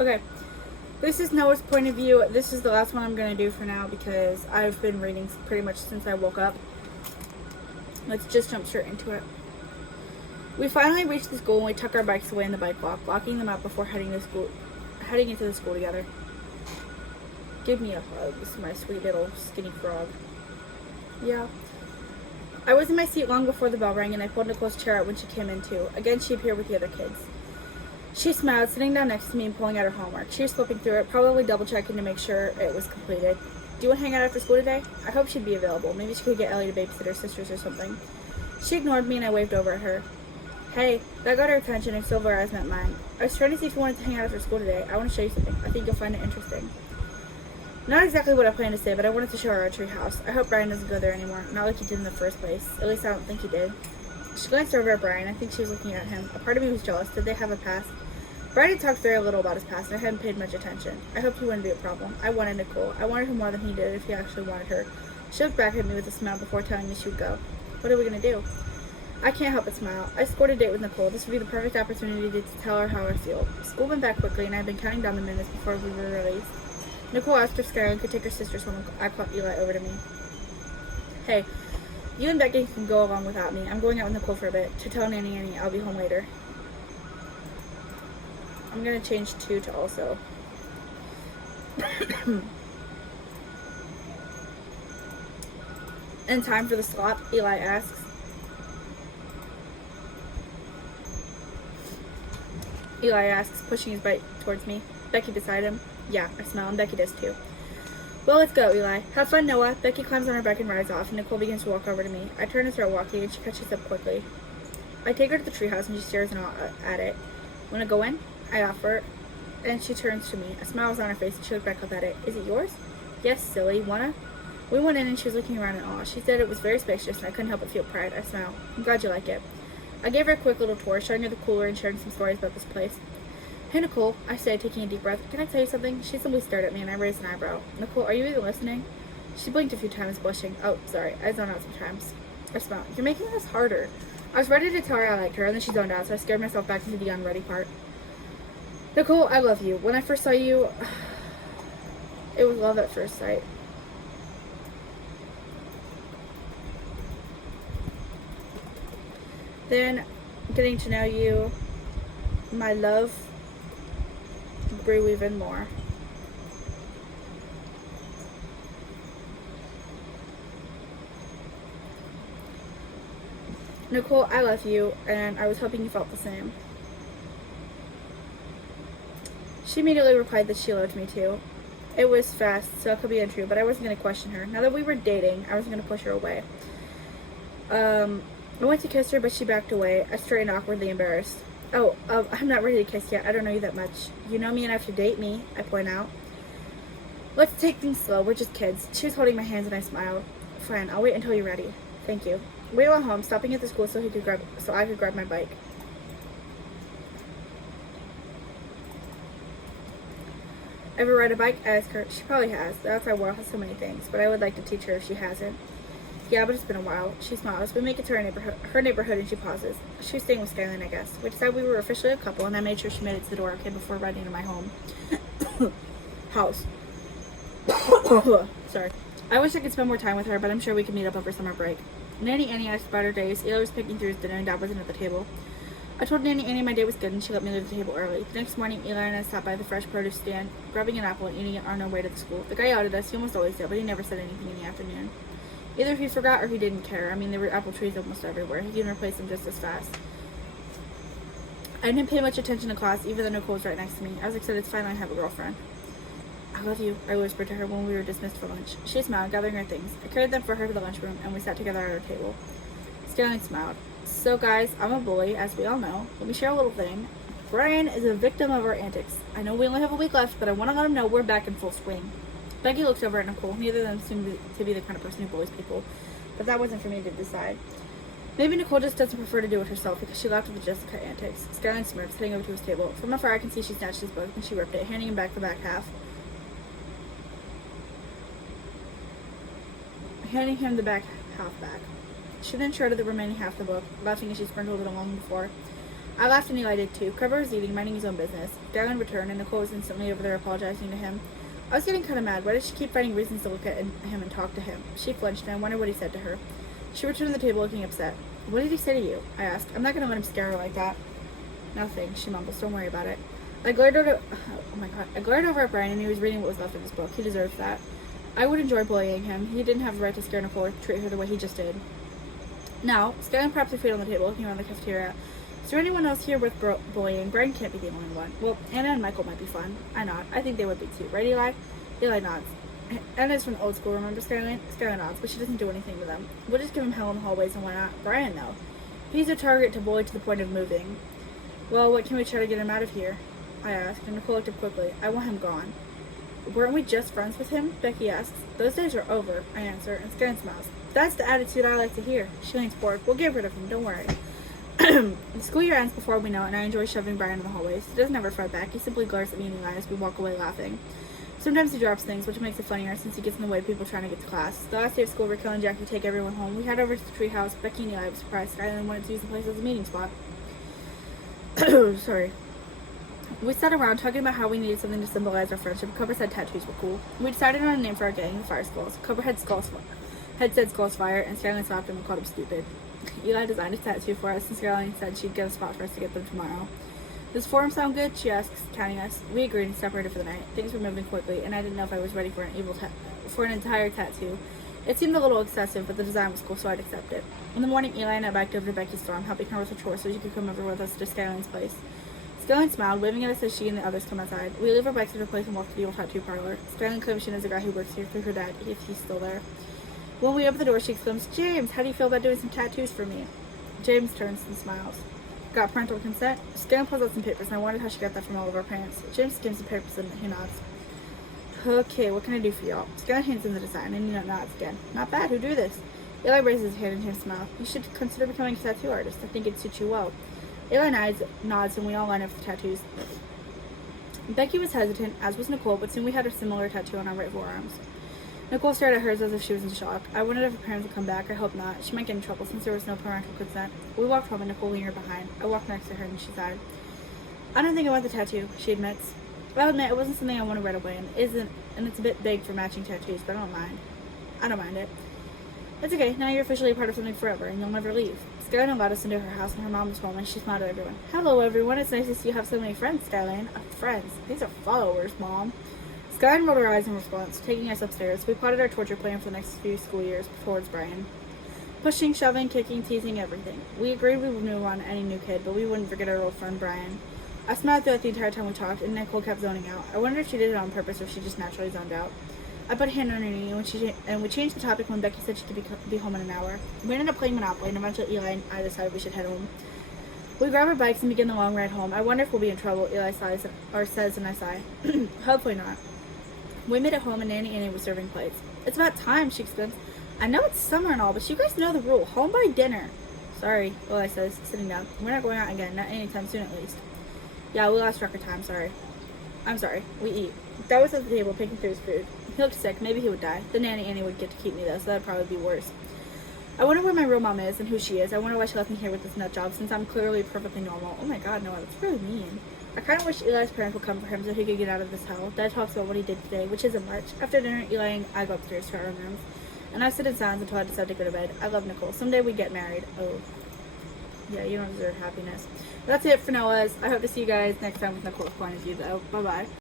Okay. This is Noah's point of view. This is the last one I'm going to do for now because I've been reading pretty much since I woke up. Let's just jump straight into it. We finally reached the school and we tuck our bikes away in the bike walk, locking them up before heading into the school together. Give me a hug. This is my sweet little skinny frog. Yeah. I was in my seat long before the bell rang and I pulled Nicole's chair out when she came in too. Again, she appeared with the other kids. She smiled, sitting down next to me and pulling out her homework. She was flipping through it, probably double-checking to make sure it was completed. Do you want to hang out after school today? I hope she'd be available. Maybe she could get Ellie to babysit her sisters or something. She ignored me and I waved over at her. Hey, that got her attention and silver eyes met mine. I was trying to see if you wanted to hang out after school today. I want to show you something. I think you'll find it interesting. Not exactly what I planned to say, but I wanted to show her our tree house. I hope Brian doesn't go there anymore. Not like he did in the first place. At least I don't think he did. She glanced over at Brian. I think she was looking at him. A part of me was jealous. Did they have a past? Brian had talked very little about his past, and I hadn't paid much attention. I hoped he wouldn't be a problem. I wanted Nicole. I wanted her more than he did if he actually wanted her. She looked back at me with a smile before telling me she would go. What are we going to do? I can't help but smile. I scored a date with Nicole. This would be the perfect opportunity to tell her how I feel. School went back quickly, and I had been counting down the minutes before we were released. Nicole asked if Skyline could take her sisters home. I called Eli over to me. Hey, you and Becky can go along without me. I'm going out with Nicole for a bit. To tell Nanny I'll be home later. I'm going to change 2 to also. In time for the slop, Eli asks. Eli asks, pushing his bike towards me. Becky beside him. Yeah, I smile, and Becky does too. Well, let's go, Eli. Have fun, Noah. Becky climbs on her bike and rides off, and Nicole begins to walk over to me. I turn and start walking, and she catches up quickly. I take her to the treehouse, and she stares at it. Wanna go in? I offer, and she turns to me. A smile was on her face, and she looked back up at it. Is it yours? Yes, silly. Wanna? We went in, and she was looking around in awe. She said it was very spacious, and I couldn't help but feel pride. I smiled. I'm glad you like it. I gave her a quick little tour, showing her the cooler and sharing some stories about this place. Hey, Nicole, I said, taking a deep breath. Can I tell you something? She simply stared at me, and I raised an eyebrow. Nicole, are you even listening? She blinked a few times, blushing. Oh, sorry. I zone out sometimes. I smiled. You're making this harder. I was ready to tell her I liked her, and then she zoned out, so I scared myself back into the unready part. Nicole, I love you. When I first saw you, it was love at first sight. Then, getting to know you, my love grew even more. Nicole, I love you, and I was hoping you felt the same. She immediately replied that she loved me too. It was fast, so it could be untrue, but I wasn't going to question her. Now that we were dating, I wasn't going to push her away. I went to kiss her, but she backed away. I straightened awkwardly, embarrassed. I'm not ready to kiss yet. I don't know you that much. You know me enough to date me, I point out. Let's take things slow. We're just kids. She was holding my hands and I smiled. Fine, I'll wait until you're ready. Thank you. We went home, stopping at the school so I could grab my bike. Ever ride a bike? I asked her. She probably has. The outside world has so many things, but I would like to teach her if she hasn't. Yeah, but it's been a while. She smiles. We make it to her neighborhood, and she pauses. She was staying with Skyline, I guess. We decided we were officially a couple, and I made sure she made it to the door okay before riding to my home. House. Sorry. I wish I could spend more time with her, but I'm sure we could meet up over summer break. Nanny Annie asked about her days. Eli was picking through his dinner, and Dad wasn't at the table. I told Nanny Annie my day was good, and she let me leave the table early. The next morning, Eli and I stopped by the fresh produce stand, grabbing an apple and eating it on our way to the school. The guy yelled at us. He almost always did, but he never said anything in the afternoon. Either he forgot or he didn't care. I mean, there were apple trees almost everywhere. He can replace them just as fast. I didn't pay much attention to class, even though Nicole was right next to me. I was excited to finally have a girlfriend. I love you, I whispered to her when we were dismissed for lunch. She smiled, gathering her things. I carried them for her to the lunchroom, and we sat together at our table. Skyline smiled. So guys, I'm a bully, as we all know. Let me share a little thing. Brian is a victim of our antics. I know we only have a week left, but I want to let him know we're back in full swing. Becky looked over at Nicole. Neither of them seemed to be the kind of person who bullies people, but that wasn't for me to decide. Maybe Nicole just doesn't prefer to do it herself because she laughed at the Jessica antics. Skyline smirked, heading over to his table. From afar, I can see she snatched his book and she ripped it, handing him back the back half. Handing him the back half back. She then shredded the remaining half of the book, laughing as she sprinkled it along the floor. I laughed and Eli did too. Carver was eating, minding his own business. Darren returned, and Nicole was instantly over there apologizing to him. I was getting kind of mad. Why did she keep finding reasons to look at him and talk to him? She flinched, and I wondered what he said to her. She returned to the table looking upset. What did he say to you? I asked. I'm not going to let him scare her like that. Nothing, she mumbles. Don't worry about it. I glared over at Brian, and he was reading what was left of his book. He deserves that. I would enjoy bullying him. He didn't have the right to scare Nicole or treat her the way he just did. Now, Skyline propped her feet on the table, looking around the cafeteria. Is there anyone else here with bullying? Brian can't be the only one. Well, Anna and Michael might be fun. I nod. I think they would be too. Right, Eli? Eli nods. Anna's from old school, remember Skyline? Skyline nods, but she doesn't do anything to them. We'll just give him hell in the hallways and why not? Brian, though. He's a target to bully to the point of moving. Well, what can we try to get him out of here? I asked, and Nicole looked up quickly. I want him gone. Weren't we just friends with him? Becky asks. Those days are over, I answer, and Skyline smiles. That's the attitude I like to hear. She leans forward. We'll get rid of him, don't worry. The school year ends before we know it, and I enjoy shoving Brian in the hallways. He doesn't ever fight back. He simply glares at me and Eli as we walk away laughing. Sometimes he drops things, which makes it funnier since he gets in the way of people trying to get to class. The last day of school, Raquel and Jackie take everyone home. We head over to the treehouse. Becky and Eli were surprised Skyline wanted to use the place as a meeting spot. Sorry. We sat around talking about how we needed something to symbolize our friendship. Cobra said tattoos were cool. We decided on a name for our gang, the Fire Skulls. Cobra had said Skulls Fire, and Skyline slapped him and called him stupid. Eli designed a tattoo for us, and Skyline said she'd get a spot for us to get them tomorrow. Does forum sound good? She asks, counting us. We agreed and separated for the night. Things were moving quickly, and I didn't know if I was ready for an entire tattoo. It seemed a little excessive, but the design was cool, so I'd accept it. In the morning, Eli and I biked over to Becky's farm, helping her with her chores so she could come over with us to Skyline's place. Skyline smiled, waving at us as she and the others come outside. We leave our bikes at her place and walk to the old tattoo parlor. Skyline claims she knows a guy who works here through her dad, if he's still there. When we open the door, she exclaims, James, how do you feel about doing some tattoos for me? James turns and smiles. Got parental consent? Skyline pulls out some papers, and I wondered how she got that from all of our parents. James skims the papers and he nods. Okay, what can I do for y'all? Skyline hands in the design, and nods again. Not bad, who drew this? Eli raises his hand and James smiles. You should consider becoming a tattoo artist. I think it'd suit you well. Eli nods, and we all line up for tattoos. Becky was hesitant, as was Nicole, but soon we had a similar tattoo on our right forearms. Nicole stared at hers as if she was in shock. I wondered if her parents would come back. I hope not. She might get in trouble since there was no parental consent. We walked home and Nicole leaned her behind. I walked next to her and she sighed. I don't think I want the tattoo, she admits. I'll admit it wasn't something I wanted right away, and it's a bit big for matching tattoos, but I don't mind. I don't mind it. It's okay. Now you're officially a part of something forever, and you'll never leave. Skyline allowed us into her house, and her mom was home, and she smiled at everyone. Hello, everyone. It's nice to see you have so many friends, Skyline. Friends. These are followers, Mom. Skyline rolled her eyes in response, taking us upstairs. We plotted our torture plan for the next few school years towards Brian. Pushing, shoving, kicking, teasing, everything. We agreed we would move on to any new kid, but we wouldn't forget our old friend Brian. I smiled throughout the entire time we talked, and Nicole kept zoning out. I wondered if she did it on purpose or if she just naturally zoned out. I put a hand on her knee, and we changed the topic when Becky said she could be home in an hour. We ended up playing Monopoly, and eventually Eli and I decided we should head home. We grab our bikes and begin the long ride home. I wonder if we'll be in trouble, Eli says, and I sigh. Hopefully not. We made it home, and Nanny Annie was serving plates. It's about time, she exclaims. I know it's summer and all, but you guys know the rule. Home by dinner. Sorry, Eli says, sitting down. We're not going out again, not anytime soon at least. Yeah, we lost track of time, sorry. I'm sorry. We eat. Dad was at the table picking through his food. He looked sick. Maybe he would die. The Nanny Annie would get to keep me, though, so that'd probably be worse. I wonder where my real mom is and who she is. I wonder why she left me here with this nut job, since I'm clearly perfectly normal. Oh my god, Noah, that's really mean. I kind of wish Eli's parents would come for him so he could get out of this hell. Dad talks about what he did today, which isn't much. After dinner, Eli and I go upstairs to our own rooms, and I sit in silence until I decide to go to bed. I love Nicole. Someday we get married. Oh. Yeah, you don't deserve happiness. That's it for Noah's. I hope to see you guys next time with Nicole's point of view, though. Bye-bye.